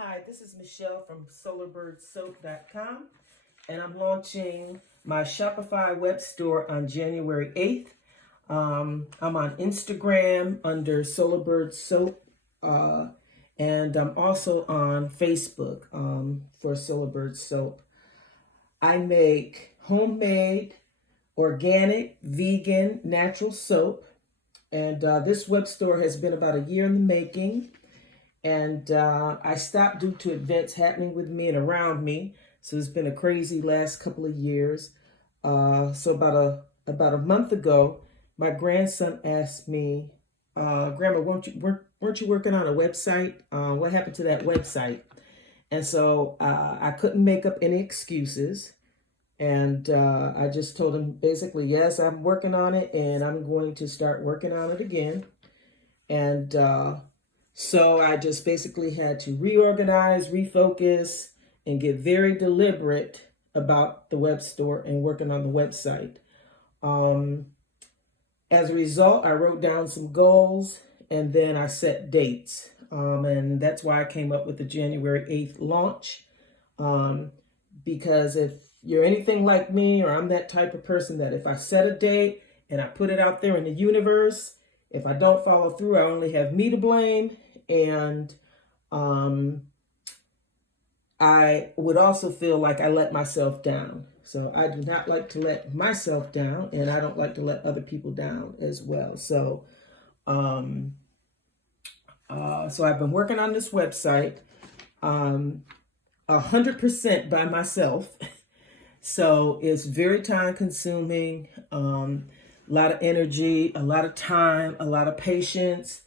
Hi, this is Michelle from SolarBirdSoap.com, and I'm launching my Shopify web store on January 8th. I'm on Instagram under SolarBirdSoap, and I'm also on Facebook for SolarBirdSoap. I make homemade, organic, vegan, natural soap, and this web store has been about a year in the making. And I stopped due to events happening with me and around me. So it's been a crazy last couple of years. So about a month ago, my grandson asked me, "Grandma, weren't you working on a website? What happened to that website?" And so I couldn't make up any excuses. And I just told him basically, yes, I'm working on it, and I'm going to start working on it again. And so I just basically had to reorganize, refocus, and get very deliberate about the web store and working on the website. As a result, I wrote down some goals and then I set dates. And that's why I came up with the January 8th launch. Because if you're anything like me, or I'm that type of person that if I set a date and I put it out there in the universe, if I don't follow through, I only have me to blame. And I would also feel like I let myself down. So I do not like to let myself down, and I don't like to let other people down as well. So, so I've been working on this website 100% by myself. So it's very time consuming, a lot of energy, a lot of time, a lot of patience.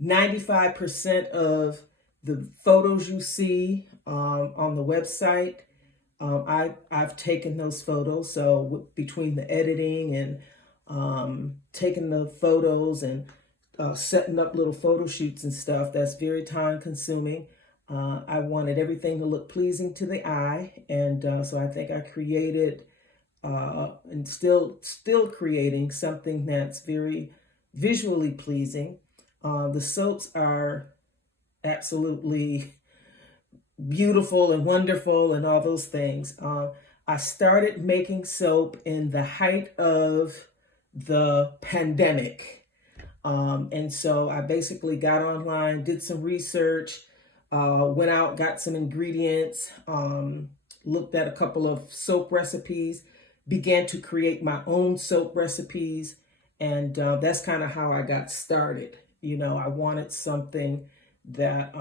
95% of the photos you see on the website, I've taken those photos. So between the editing and taking the photos and setting up little photo shoots and stuff, that's very time consuming. I wanted everything to look pleasing to the eye, and so I think I created and still creating something that's very visually pleasing. The soaps are absolutely beautiful and wonderful and all those things. I started making soap in the height of the pandemic. And so I basically got online, did some research, went out, got some ingredients, looked at a couple of soap recipes, began to create my own soap recipes. And that's kind of how I got started. You know, I wanted something that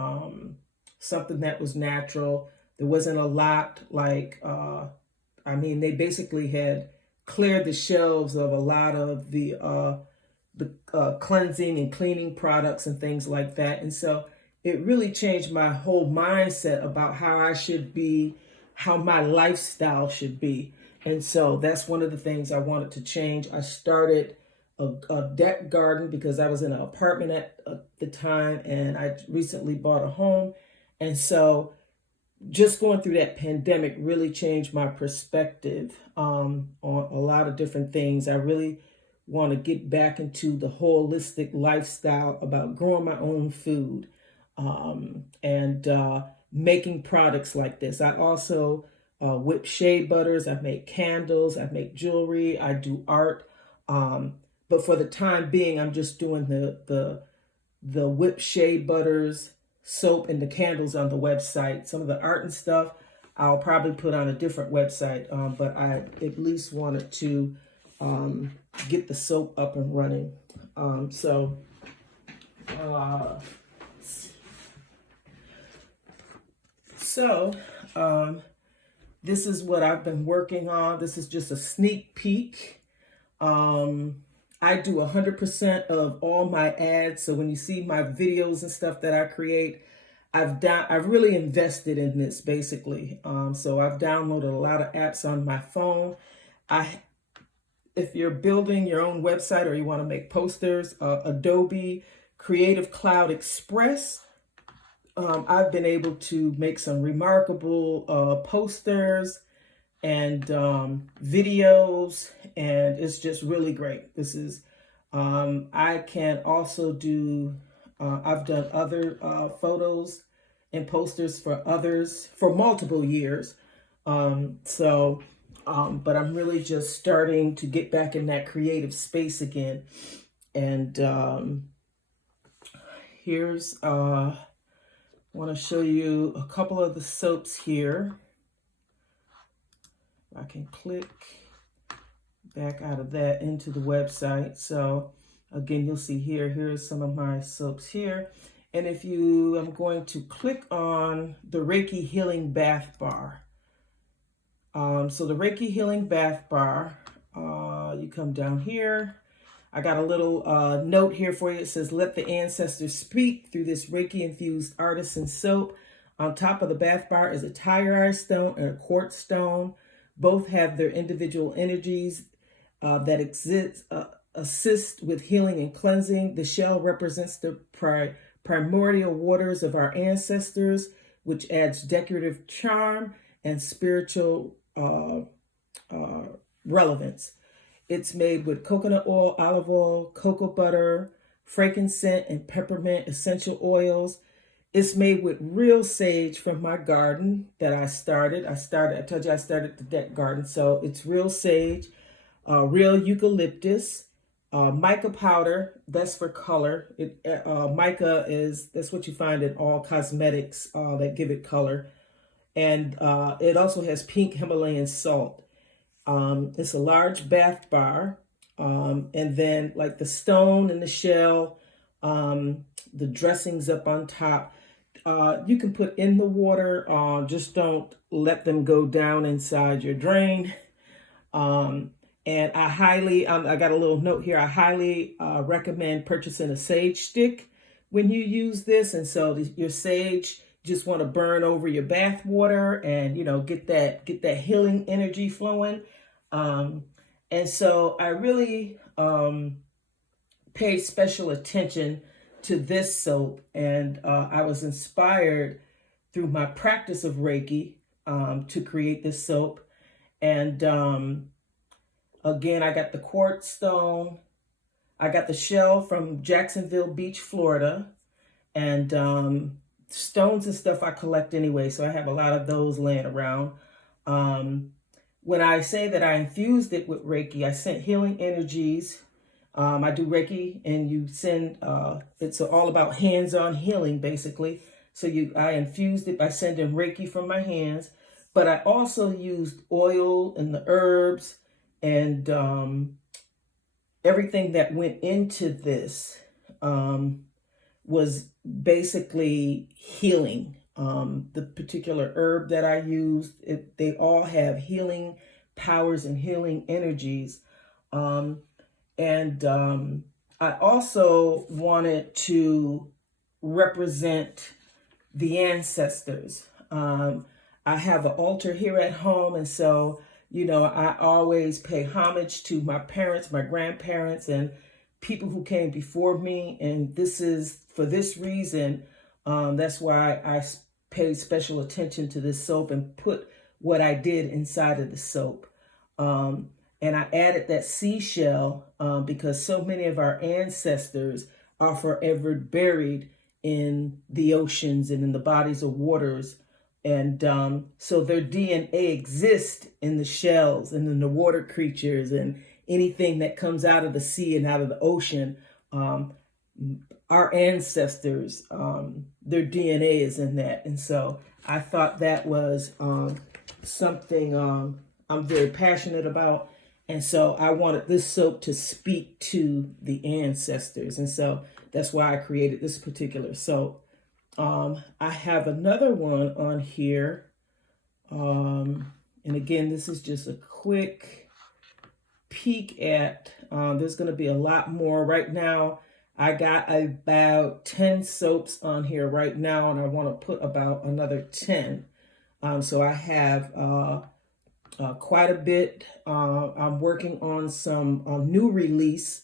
was natural. There wasn't a lot like, they basically had cleared the shelves of a lot of the cleansing and cleaning products and things like that. And so it really changed my whole mindset about how I should be, how my lifestyle should be. And so that's one of the things I wanted to change. I started a deck garden because I was in an apartment at the time, and I recently bought a home. And so just going through that pandemic really changed my perspective on a lot of different things. I really want to get back into the holistic lifestyle about growing my own food and making products like this. I also whip shea butters. I make candles. I make jewelry. I do art. But for the time being, I'm just doing the whip shea butters, soap, and the candles on the website. Some of the art and stuff I'll probably put on a different website, but I at least wanted to get the soap up and running. This is what I've been working on. This is just a sneak peek. I do 100% of all my ads. So when you see my videos and stuff that I create, I've really invested in this basically. So I've downloaded a lot of apps on my phone. If you're building your own website or you want to make posters, Adobe Creative Cloud Express, I've been able to make some remarkable posters and videos, and it's just really great. This is, I can also do I've done other photos and posters for others for multiple years. But I'm really just starting to get back in that creative space again. And here's, I want to show you a couple of the soaps here. I can click back out of that into the website. So again, you'll see here's some of my soaps here. And if I'm going to click on the Reiki Healing Bath Bar. So the Reiki Healing Bath Bar, you come down here. I got a little note here for you. It says, let the ancestors speak through this Reiki infused artisan soap. On top of the bath bar is a tiger stone and a quartz stone. Both have their individual energies that assist with healing and cleansing. The shell represents the primordial waters of our ancestors, which adds decorative charm and spiritual relevance. It's made with coconut oil, olive oil, cocoa butter, frankincense, and peppermint essential oils. It's made with real sage from my garden that I started. I told you I started the deck garden. So it's real sage, real eucalyptus, mica powder, that's for color. Mica that's what you find in all cosmetics that give it color. And it also has pink Himalayan salt. It's a large bath bar. And then like the stone and the shell, the dressings up on top, you can put in the water. Just don't let them go down inside your drain. And I got a little note here. I highly recommend purchasing a sage stick when you use this. And so your sage, just want to burn over your bath water and, get that healing energy flowing. And so I really paid special attention to this soap, and I was inspired through my practice of Reiki to create this soap. And again, I got the quartz stone. I got the shell from Jacksonville Beach, Florida, and stones and stuff I collect anyway, so I have a lot of those laying around. When I say that I infused it with Reiki, I sent healing energies. I do Reiki, and you send, it's all about hands-on healing, basically. So I infused it by sending Reiki from my hands, but I also used oil and the herbs and everything that went into this was basically healing. The particular herb that I used, they all have healing powers and healing energies. And I also wanted to represent the ancestors. I have an altar here at home, and so, I always pay homage to my parents, my grandparents, and people who came before me. And this is for this reason. That's why I paid special attention to this soap and put what I did inside of the soap. And I added that seashell because so many of our ancestors are forever buried in the oceans and in the bodies of waters. And so their DNA exists in the shells and in the water creatures and anything that comes out of the sea and out of the ocean. Our ancestors, their DNA is in that. And so I thought that was something I'm very passionate about. And so I wanted this soap to speak to the ancestors. And so that's why I created this particular soap. I have another one on here. And again, this is just a quick peek at, there's going to be a lot more right now. I got about 10 soaps on here right now, and I want to put about another 10. So I have quite a bit. I'm working on some new release.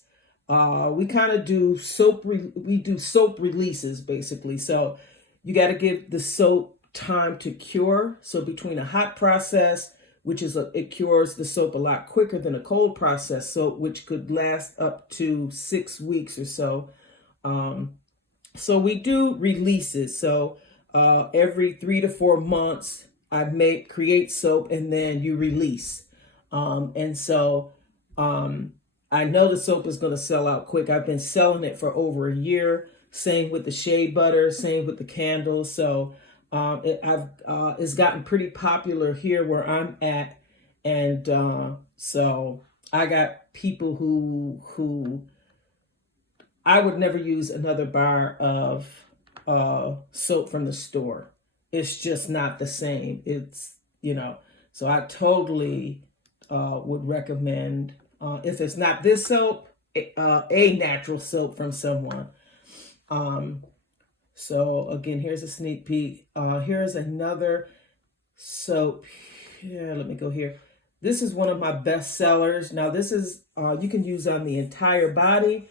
We kind of do soap releases, basically. So you got to give the soap time to cure. So between a hot process, which is it cures the soap a lot quicker than a cold process soap, which could last up to 6 weeks or so. So we do releases. So every 3 to 4 months, I create soap and then you release. And so I know the soap is going to sell out quick. I've been selling it for over a year. Same with the shea butter. Same with the candles. So it's gotten pretty popular here where I'm at, and so I got people who I would never use another bar of soap from the store. It's just not the same. So I totally would recommend, if it's not this soap, a natural soap from someone. So again, here's a sneak peek. Here's another soap. Yeah, let me go here. This is one of my best sellers. Now this is, you can use on the entire body.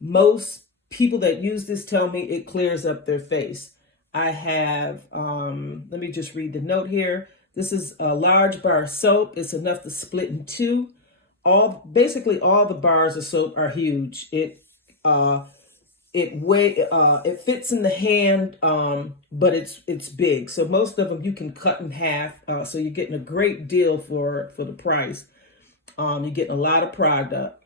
Most people that use this tell me it clears up their face. I have, let me just read the note here. This is a large bar of soap. It's enough to split in two. Basically all the bars of soap are huge. It fits in the hand, but it's big. So most of them you can cut in half. So you're getting a great deal for the price. You're getting a lot of product.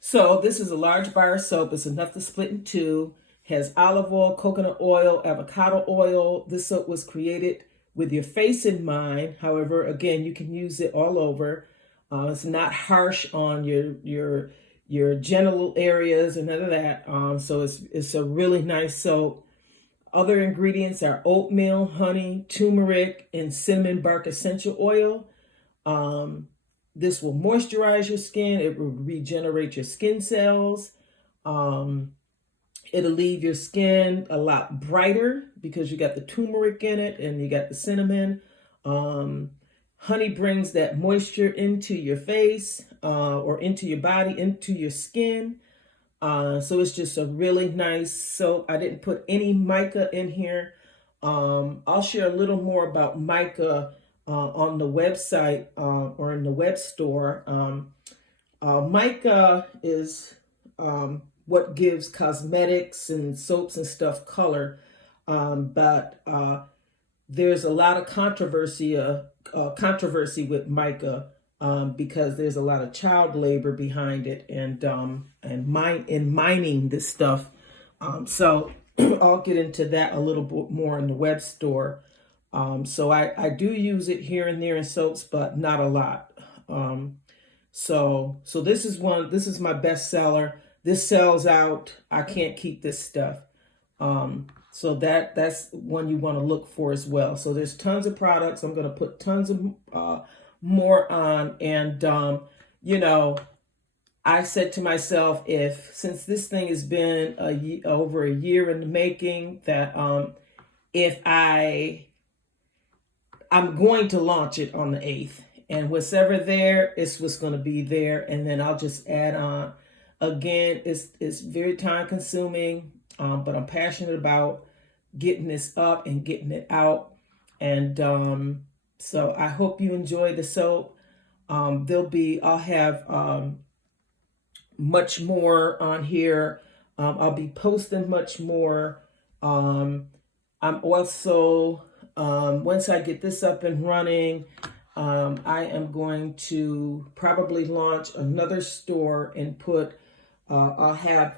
So this is a large bar of soap. It's enough to split in two. Has olive oil, coconut oil, avocado oil. This soap was created with your face in mind. However, again, you can use it all over. It's not harsh on your genital areas and none of that. So it's a really nice soap. Other ingredients are oatmeal, honey, turmeric, and cinnamon bark essential oil. This will moisturize your skin. It will regenerate your skin cells. It'll leave your skin a lot brighter because you got the turmeric in it and you got the cinnamon. Honey brings that moisture into your face or into your body, into your skin. So it's just a really nice soap. I didn't put any mica in here. I'll share a little more about mica on the website or in the web store. Mica is what gives cosmetics and soaps and stuff color. But there's a lot of controversy with mica because there's a lot of child labor behind it and mining this stuff. So I'll get into that a little bit more in the web store. So I do use it here and there in soaps, but not a lot. So this is my best seller. This sells out. I can't keep this stuff. So that's one you want to look for as well. So there's tons of products. I'm going to put tons of more on. And, I said to myself, since this thing has been over a year in the making, that if I'm going to launch it on the 8th. And what's ever there is what's going to be there. And then I'll just add on. Again, it's very time consuming, but I'm passionate about getting this up and getting it out. And so I hope you enjoy the soap. I'll have much more on here. I'll be posting much more. I'm also, once I get this up and running, I am going to probably launch another store and I'll have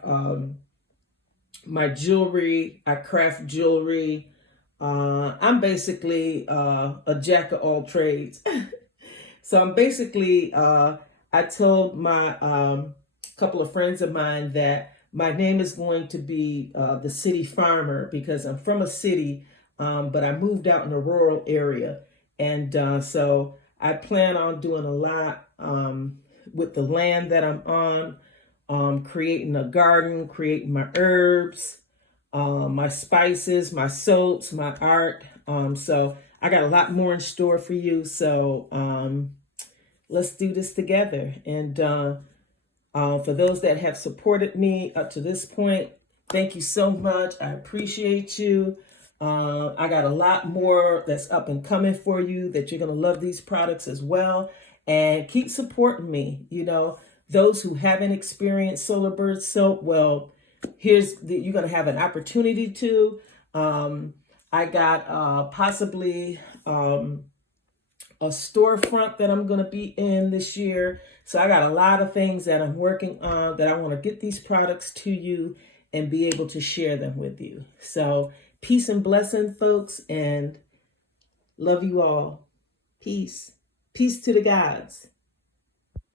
my jewelry. I craft jewelry. I'm basically a jack of all trades. So I'm basically, I told my couple of friends of mine that my name is going to be the City Farmer because I'm from a city, but I moved out in a rural area. And so I plan on doing a lot with the land that I'm on, creating a garden, creating my herbs, my spices, my soaps, my art. So I got a lot more in store for you. So let's do this together. And for those that have supported me up to this point, thank you so much. I appreciate you. I got a lot more that's up and coming for you that you're going to love these products as well. And keep supporting me. Those who haven't experienced Solar Bird soap, well, you're going to have an opportunity to. I got possibly a storefront that I'm going to be in this year. So I got a lot of things that I'm working on that I want to get these products to you and be able to share them with you. So peace and blessing, folks, and love you all. Peace. Peace to the gods.